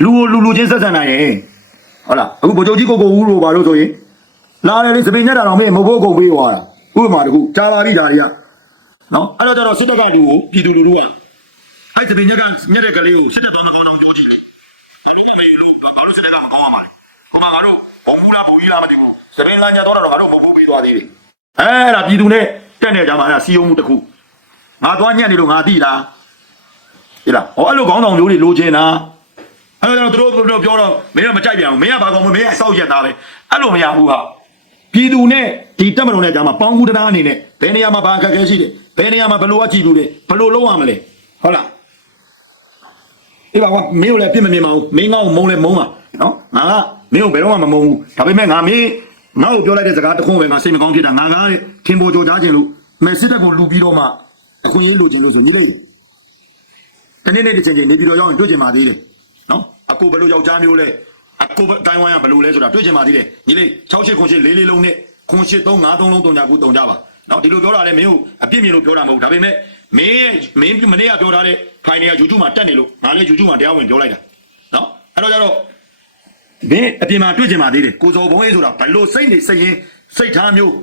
လူကိုလူလူချင်းဆက်ဆံနိုင်ရင်ဟုတ်လားအခုဗိုလ်ချုပ်ကြီးကိုကိုဦးလို့ပါလို့ဆိုရင် လာတယ်လေစပင်ညက်တာတော့မင်းမဟုတ်ကုန်ပေးသွားတာဥပမာတခုကြာလာပြီဒါတွေကနော်အဲ့တော့ကျတော့စစ်တပ်ကလူကိုပြည်သူလူထုကအဲ့ဒီပင်ညက်ကညက်တဲ့ကလေးကိုစစ်တပ်သားမကောင်းအောင်ပြောကြည့်တယ်။အဲ့လိုမျိုးလို့ဘာလို့စစ်တပ်ကမကောင်းအောင်ပါလဲ။ဟိုမှာငါတို့ဘုံမူလားဘုံကြီးလားမသိဘူး။စပင်းလာညတော့တော့ငါတို့ဘုံဘူးပြီးသွားသေးတယ်။အဲ့ဒါပြည်သူနဲ့တက်နေကြမှာအဲ့ဒါစီယုံမှုတစ်ခု။ငါသွားညက်နေလို့ငါသိလား။ဟဲ့လား။ဟောအဲ့လိုခေါင်းဆောင်မျိုးတွေလိုချင်တာ။အဲ့တော့သူတို့ပြောတော့မင်းကမကြိုက်ပြန်ဘူး။မင်းကဘာကောင်မမင်းကအဆောက်ရက်သားပဲ။အဲ့လိုမရဘူးဟာ။ ပြည်သူနဲ့ဒီတက်မတော်နဲ့ကြားမှာပေါင်းကူတရားအနေနဲ့ဘယ်နေရာမှာဘာအခက်အခဲရှိတယ်။ဘယ်နေရာမှာဘယ်လိုအကြည့်လို့လဲ။ဘယ်လိုလုပ်ရမလဲ။ဟုတ်လား။အေးပါကွာမင်းကိုလည်းပြစ်မမြင်ပါဘူးမင်းငါ့ကိုမုန်းလဲမုန်းပါနော်ငါကမင်းကိုဘယ်တော့မှမမုန်းဘူးဒါပေမဲ့ငါမင်းငါ့ကိုပြောလိုက်တဲ့စကားတစ်ခုပဲငါစိတ်မကောင်းဖြစ်တာငါကထင်ပေါ်ကြိုကြားခြင်းလို့မက်စစ်တပ်ကိုလူပြီးတော့မှအခွင့်အရေးလိုချင်လို့ဆိုညီလေးတနေ့နေ့တစ်ချိန်ချိန်နေပြီးတော့ရောက်ရင်တွေ့ချင်ပါသေးတယ်နော်အကိုဘယ်လိုယောက်ျားမျိုးလဲ အကိုအတိုင်းဝိုင်းကဘယ်လိုလဲဆိုတာတွေ့ချင်ပါသေးတယ်ညီလေး68ခွန်8လေးလေးလုံးနဲ့ခွန်8 3 5 3လုံးတုံညာကူတုံကြပါနော်ဒီလိုပြောတာလည်းမင်းကိုအပြစ်မြင်လို့ပြောတာမဟုတ်ဒါပေမဲ့မင်းရဲ့မင်းမနေ့ကပြောထားတဲ့ဖိုင်တွေက YouTube မှာတက်နေလို့ငါလည်း YouTube မှာတရားဝင်ပြောလိုက်တာနော်အဲ့တော့ကျတော့မင်းအပြင်မှာတွေ့ကြမှာသေးတယ်ကိုစော်ဘုံရေးဆိုတာဘလို့စိတ်နေစိတ်ရင်းစိတ်ထားမျိုး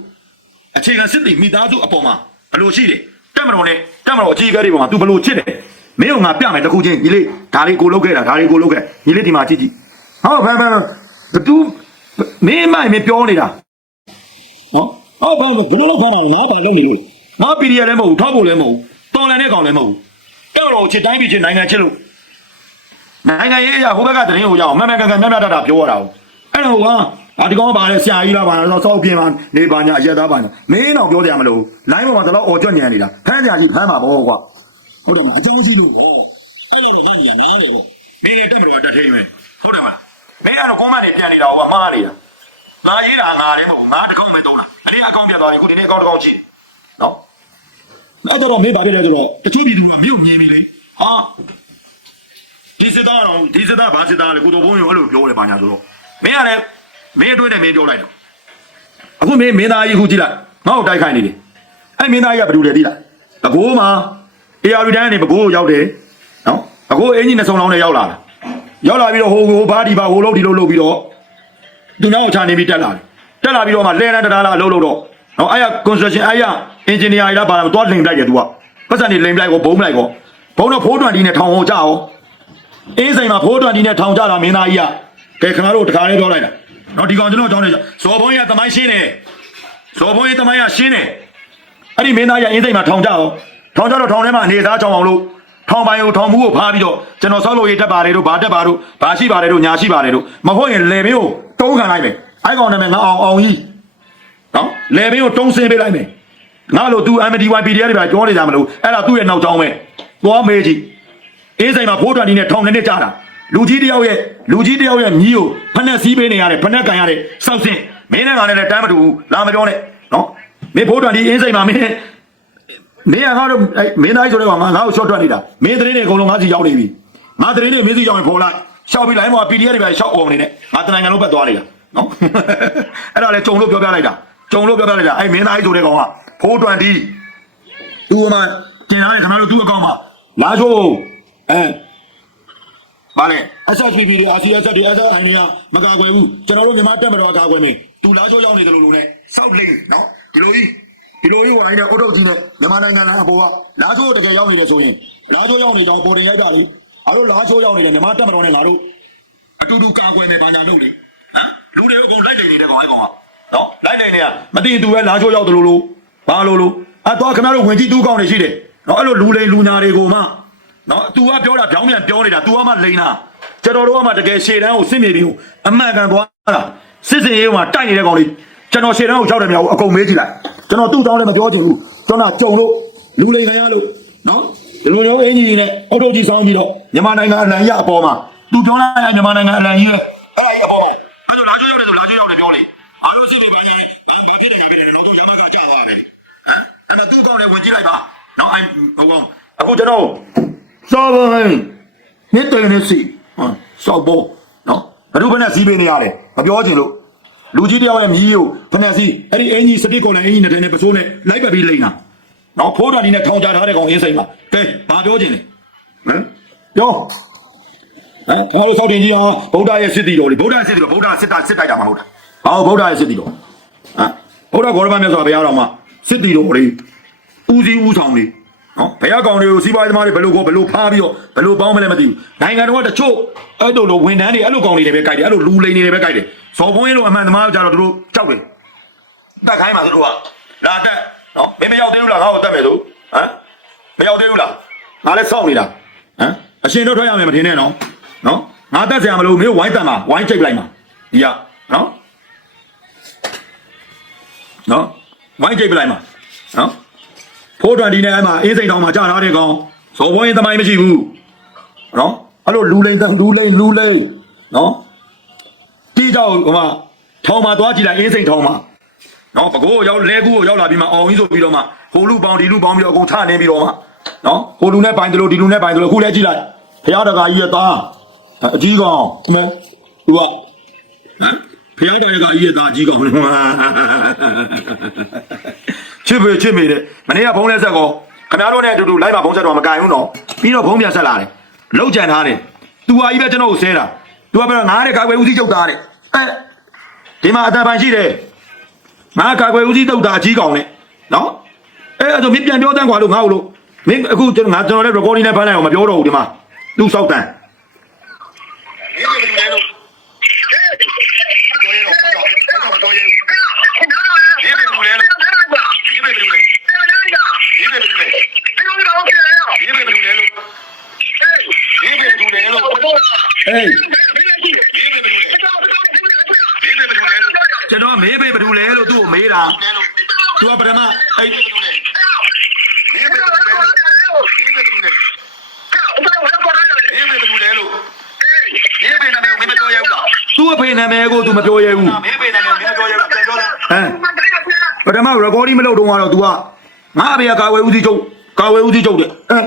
အခြေခံစစ်တီမိသားစုအပေါ်မှာဘလို့ရှိတယ်တက်မတော်နဲ့တက်မတော်အကြီးအကဲတွေပေါ်မှာ तू ဘလို့ချစ်တယ်မင်းကငါပြမယ်တစ်ခုချင်းညီလေးဒါလေးကိုလုတ်ခဲ့တာဒါလေးကိုလုတ်ခဲ့ညီလေးဒီမှာကြည့်ကြည့် ဟောဖမ်းဖမ်းဘသူမင်းမိုင်မပြောနေတာဟောဟောဘာဘယ်လိုလုပ်ဖမ်းတာလဲငါဘာလုပ်နေလို့ငါပီရီယာလည်းမဟုတ်ဘူးထောက်ဖို့လည်းမဟုတ်ဘူးတော်လန်တဲ့ကောင်လည်းမဟုတ်ဘူးကြောက်တော့ချစ်တိုင်းပြည်ချစ်နိုင်ငံချစ်လို့နိုင်ငံရေးအရာဟိုဘက်ကတရင်ကိုရအောင်မှန်မှန်ကန်ကန်မြတ်မြတ်တတပြောရတာကိုအဲ့တော့ဟာအာဒီကောင်ကပါလေဆရာကြီးလားပါလားစောက်ပြင်းပါနေပါညာအရက်သားပါညာမင်းတော့ပြောကြမလို့လိုင်းပေါ်မှာတော့အော်ကြွညံနေတာဖမ်းကြကြီးဖမ်းပါဘောကွာဟုတ်တယ်မအကြောင်းရှိလို့ပေါ့အဲ့လိုမှညာနားတယ်ပေါ့မင်းတက်မလို့တက်ထိန်မယ်ဟုတ်တယ်မလား မင်းကတော့ကွန်မနဲ့ပြန်နေတာဟောမှားနေတာငါရေးတာငါလည်းမဟုတ်ငါတစ်ခေါက်မဲ့သုံးတာအဲ့ဒီအကောင့်ပြတ်သွားပြီခုဒီနေ့အကောင့်တစ်ခေါက်ချိနော်နောက်တော့မင်းဗာတယ်လေဆိုတော့တချို့ပြည်သူကမြို့မြင်ပြီလေဟာဒီစစ်သားတော့ဒီစစ်သားဘာစစ်သားလဲကိုတော်ဘုန်းကြီးအဲ့လိုပြောတယ်ပါညာဆိုတော့မင်းကလည်းမင်းအတွင်းနဲ့မင်းပြောလိုက်တော့အခုမင်းမင်းသားကြီးခုကြည့်လိုက်ငါ့ကိုတိုက်ခိုင်းနေတယ်အဲ့မင်းသားကြီးကဘယ်လိုလဲသိလားအကိုမှာ AR တန်းကနေဘကိုးကိုရောက်တယ်နော်ဘကိုးအင်ဂျင်နဲ့ဆုံလောင်းနဲ့ရောက်လာတာ ရောက်လာပြီးတော့ဟိုဟိုဘာဒီဘာဟိုလုံးဒီလုံးလုံးပြီးတော့သူများကိုချနေပြီးတက်လာတယ်တက်လာပြီးတော့မှလဲလန်းတရားလာအလုံးလုံးတော့နော်အဲ့ရ construction အဲ့ရ engineer တွေလာပါလာတော့လိမ်လိုက်တယ်သူကပတ်စံနေလိမ်လိုက်ကိုဘုံလိုက်ကိုဘုံတော့ဖိုးတွန်ဒီနဲ့ထောင်ဟောကြအောင်အင်းစိန်မှာဖိုးတွန်ဒီနဲ့ထောင်ကြတာမင်းသားကြီးကကဲခင်ဗျားတို့တခါလေးပြောလိုက်တာနော်ဒီကောင်ကျွန်တော်ကြောင်းနေဇော်ဘုံကြီးကတမိုင်းရှင်းတယ်ဇော်ဘုံကြီးတမိုင်းကရှင်းတယ်အဲ့ဒီမင်းသားရအင်းစိတ်မှာထောင်ကြအောင်ထောင်ကြတော့ထောင်ထဲမှာအနေသားကြောင်းအောင်လို့ ထောင်ပိုင်ကိုထောင်မှုကိုဖားပြီးတော့ကျွန်တော်ဆောက်လို့ရတက်ပါတယ်တို့ဘာတက်ပါတို့ဘာရှိပါတယ်တို့ညာရှိပါတယ်တို့မဟုတ်ရင်လေဘင်းကိုတုံးခံလိုက်မယ်အဲ့ကောင်နာမည်ငါအောင်အောင်ကြီးနော်လေဘင်းကိုတုံးစင်းပေးလိုက်မယ်ငါလို့ तू MDY PDF တွေပါပြောနေကြမလို့အဲ့ဒါသူ့ရဲ့နောက်ကြောင်းပဲသွားမေးကြည့်အင်းစိတ်မှာဖိုးတွန်ဒီနဲ့ထောင်နေနေကြတာလူကြီးတယောက်ရဲ့လူကြီးတယောက်ရဲ့မြီးကိုဖက်နဲ့စီးပေးနေရတယ်ဖက်နဲ့ကန်ရတဲ့စောက်စင်မင်းနဲ့ငါနဲ့လည်းတမ်းမတူဘူးလာမပြောနဲ့နော်မင်းဖိုးတွန်ဒီအင်းစိတ်မှာမင်း မင်းကငါတို့အဲ့မင်းသားကြီးဆိုတဲ့ကောင်ငါငါ့ကို short ထွက်နေတာမင်းသတင်းတွေအကုန်လုံးငါစီရောက်နေပြီငါသတင်းတွေမင်းစီရောက်ရင်ပေါ်လိုက်ရှောက်ပြီးလိုက်မှာ PDF တွေပဲရှောက်အောင်နေနဲ့ငါတနိုင်ငံလုံးပတ်သွားနေတာနော်အဲ့ဒါလေကြုံလို့ပြောပြလိုက်တာကြုံလို့ပြောပြလိုက်တာအဲ့မင်းသားကြီးဆိုတဲ့ကောင်ကဖိုးတွန်တီသူ့မှာကျင်လာတယ်ခင်ဗျားတို့သူ့အကောင့်မှာလာချိုးအဲပါလေ SSPP တွေ RCS တွေ SSI တွေကမကာကွယ်ဘူးကျွန်တော်တို့မြန်မာတက်မတော်ကာကွယ်မယ်သူလာချိုးရောက်နေတယ်လို့လို့နဲ့စောက်လင်းနော်ဒီလိုကြီး ဒီလိုကြီးဝိုင်းနဲ့အုတ်ထုတ်ကြီးနဲ့မြန်မာနိုင်ငံလားအပေါ်ကလာချိုးတကယ်ရောက်နေတယ်ဆိုရင်လာချိုးရောက်နေတော့ပေါ်တင်ရိုက်တာလေအားတို့လာချိုးရောက်နေတယ်မြန်မာတက်မတော်နဲ့ငါတို့အတူတူကာကွယ်နေပါညာလို့လေဟမ်လူတွေအကုန်လိုက်နေနေတဲ့ကောင်အဲ့ကောင်ကနော်လိုက်နေနေရမသိသူပဲလာချိုးရောက်တယ်လို့လို့ဘာလို့လို့အတော့ခင်ဗျားတို့ဝင်ကြည့်တူးကောင်းနေရှိတယ်နော်အဲ့လိုလူလိန်လူညာတွေကိုမှနော် तू ကပြောတာပြောင်းပြန်ပြောနေတာ तू ကမှလိန်တာကျွန်တော်တို့ကမှတကယ်ရှေ့တန်းကိုစစ်မြေပြင်ကိုအမှန်ကန်သွားတာစစ်စင်ရေးကမှတိုက်နေတဲ့ကောင်လေး ကျွန်တော်ရှေ့တန်းကိုရောက်တယ်မြောက်အကုန်မေးကြည့်လိုက်ကျွန်တော်သူ့တောင်းလည်းမပြောချင်ဘူးကျွန်တော်ကြုံလို့လူလိန်ခံရလို့နော်ဒီလိုမျိုးအင်ဂျင်နဲ့အော်တိုကြီးဆောင်းပြီးတော့မြန်မာနိုင်ငံအလံရအပေါ်မှာ तू ပြောလိုက်ရမြန်မာနိုင်ငံအလံရအဲ့ဒါကြီးအပေါ်အဲ့လိုလာကြရောက်တယ်ဆိုလာကြရောက်တယ်ပြောလေအားလုံးစစ်မြေပါညာဘာဘာဖြစ်တယ်ညာဖြစ်တယ်တော့သူရမကကြာသွားပဲဟမ်အဲ့ဒါသူ့ကောင်းလည်းဝင်ကြည့်လိုက်ပါနော်အိုင်ဟိုကောင်အခုကျွန်တော်စောဘိုင်းနေတယ်နေစီဟမ်စောဘောနော်ဘယ်သူဘယ်နဲ့စီးပေးနေရလဲမပြောချင်လို့ လူကြီးတယောက်ရဲ့မြည်ကိုဖက်နဲ့စီးအဲ့ဒီအင်ကြီးစတိကိုလည်းအင်ကြီးနဲ့တဲ့ပစိုးနဲ့လိုက်ပတ်ပြီးလိမ့်တာနော်ဖိုးတော်ဒီနဲ့ထောင်ချထားတဲ့ကောင်အင်းစိမ့်ပါကဲဘာပြောချင်လဲဟမ်ပြောဟမ်ကျွန်တော်တို့စောက်တင်ကြီးဟာဗုဒ္ဓရဲ့စစ်တီတော်လေဗုဒ္ဓစစ်တီတော်ဗုဒ္ဓစစ်တာစစ်တိုက်တာမဟုတ်တာဘာလို့ဗုဒ္ဓရဲ့စစ်တီတော်ဟမ်ဗုဒ္ဓဂေါရမမြတ်စွာဘုရားတော်မှာစစ်တီတော်လေဦးစီးဦးဆောင်လေ နော်ဘုရားကောင်တွေကိုစီးပွားရေးသမားတွေဘယ်လိုကောဘယ်လိုဖားပြီးတော့ဘယ်လိုပေါင်းမလဲမသိဘူးနိုင်ငံတော်ကတချို့အဲ့လိုလိုဝန်ထမ်းတွေအဲ့လိုကောင်တွေလည်းပဲကြိုက်တယ်အဲ့လိုလူလိန်တွေလည်းပဲကြိုက်တယ်ဇော်ဘုန်းကြီးလိုအမှန်သမားကြတော့သူတို့ကြောက်တယ်တက်ခိုင်းပါသူတို့ကလာတက်နော်မင်းမရောက်သေးဘူးလားငါ့ကိုတက်မယ်လို့ဟမ်မရောက်သေးဘူးလားငါလည်းစောင့်နေတာဟမ်အရှင်တို့ထွက်ရမယ်မထင်နဲ့နော်နော်ငါတက်ဆရာမလို့မင်းဝိုင်းတက်မှာဝိုင်းချိတ်လိုက်မှာဒီကနော်နော်ဝိုင်းချိတ်ပလိုက်မှာနော် ဖိုးတွန်ဒီနဲ့အဲ့မှာအေးစိန်တောင်မှာကြာထားတဲ့ကောင်ဇော်ဘုန်းကြီးသမိုင်းမရှိဘူးနော်အဲ့လိုလူလိန်တန်လူလိန်လူလိန်နော်တီးကြောက်ဟိုမှာထောင်မှာသွားကြည့်လိုက်အင်းစိန်ထောင်မှာနော်ပကိုးကိုရောက်လဲကူကိုရောက်လာပြီးမှအောင်ကြီးဆိုပြီးတော့မှဟိုလူပေါင်းဒီလူပေါင်းပြီးတော့အကုန်ထနေပြီးတော့မှနော်ဟိုလူနဲ့ပိုင်တယ်လို့ဒီလူနဲ့ပိုင်တယ်လို့ခုလဲကြည့်လိုက်ဖះတကာကြီးရဲ့သားအကြီးကောင်အမေသူကဟမ်ဖះတော်ရဲ့ကကြီးရဲ့သားအကြီးကောင် ချစ်ပေချစ်မေတဲ့မနေ့ကဘုံလဲဆက်ကောခင်ဗျားတို့နဲ့အတူတူလိုက်ပါဘုံဆက်တော့မကင်ဘူးနော်ပြီးတော့ဘုံပြန်ဆက်လာတယ်လောက်ကြံထားတယ်သူဟာကြီးပဲကျွန်တော်ကိုဆဲတာသူကပြောငါတဲ့ကာကွယ်ဦးစီးချုပ်သားတဲ့အဲဒီမှာအတန်ပန်ရှိတယ်ငါကာကွယ်ဦးစီးတုတ်တာအကြီးကောင်နဲ့နော်အဲအဲ့ဒါဆိုမင်းပြန်ပြောတန်းကွာလို့ငါ့ကိုလို့မင်းအခုကျွန်တော်ငါကျွန်တော်လည်း recording နဲ့ဖမ်းလိုက်အောင်မပြောတော့ဘူးဒီမှာသူ့စောက်တန်မင်းဘယ်လိုလဲလို့ပြောရတော့ဘာတော့ဘာတော့ပြောရဘူးမင်းဘယ်လိုလဲလို့မင်းဘယ်လိုလဲမင်းဘယ်လိုလဲမင်းဘယ်လိုလဲလို့မင်းဘယ်လိုလဲလို့ ဟေးကျွန်တော်မေးပဲဘယ်လိုလဲလို့သူ့ကိုမေးတာသူကပထမအဲ့မင်းဘယ်လိုလဲမင်းဘယ်လိုလဲမင်းဘယ်လိုလဲမင်းဘယ်လိုလဲလို့မင်းဘယ်နာမည်ကိုမင်းမပြောရဘူးလားသူ့အဖေနာမည်ကို तू မပြောရဘူးမင်းဘယ်နာမည်ကိုမင်းမပြောရဘူးလားပြောလားဟမ်ပထမ recording မလုပ်တော့ကတော့ तू ကငါအဖေကကာဝယ်ဦးစီးချုပ်ကာဝယ်ဦးစီးချုပ်တဲ့ဟမ်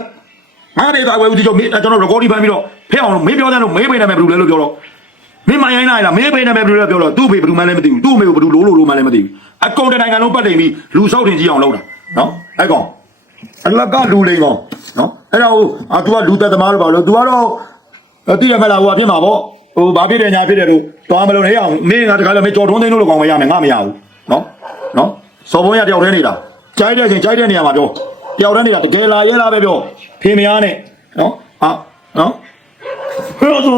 ငါအဖေကာဝယ်ဦးစီးချုပ်မင်းကျွန်တော် recording ဖမ်းပြီးတော့ဖဲအောင်လို့မင်းပြောတဲ့လို့မင်းဘယ်နာမည်ဘယ်လိုလဲလို့ပြောတော့မင်းမရိုင်းလိုက်လားမင်းဘယ်နာမည်ဘယ်လိုလဲပြောတော့သူ့အဖေဘယ်သူမှလည်းမသိဘူးသူ့အမေကိုဘယ်လိုလိုလိုမှလည်းမသိဘူးအကုန်တနိုင်ငံလုံးပတ်နေပြီးလူဆောက်တင်ကြီးအောင်လုပ်တာနော်အဲ့ကောင်အလကလူလိန်ကောင်နော်အဲ့ဒါဟိုအာ तू ကလူသက်သမားလို့ပါလို့ तू ကတော့တိရမလားဟိုကဖြစ်မှာပေါ့ဟိုဘာဖြစ်တယ်ညာဖြစ်တယ်လို့တွားမလို့ဟဲ့အောင်မင်းငါတခါလည်းမကြော်တွန်းသိန်းလို့ကောင်မရမယ်ငါမရဘူးနော်နော်စော်ဘုံရတယောက်တည်းနေတာကြိုက်တဲ့ချင်းကြိုက်တဲ့နေရာမှာပြော တယောက်တည်းနေတာတကယ်လာရဲလားပဲပြောဖေမယားနဲ့နော်ဟာနော်ဟဲ့ဆို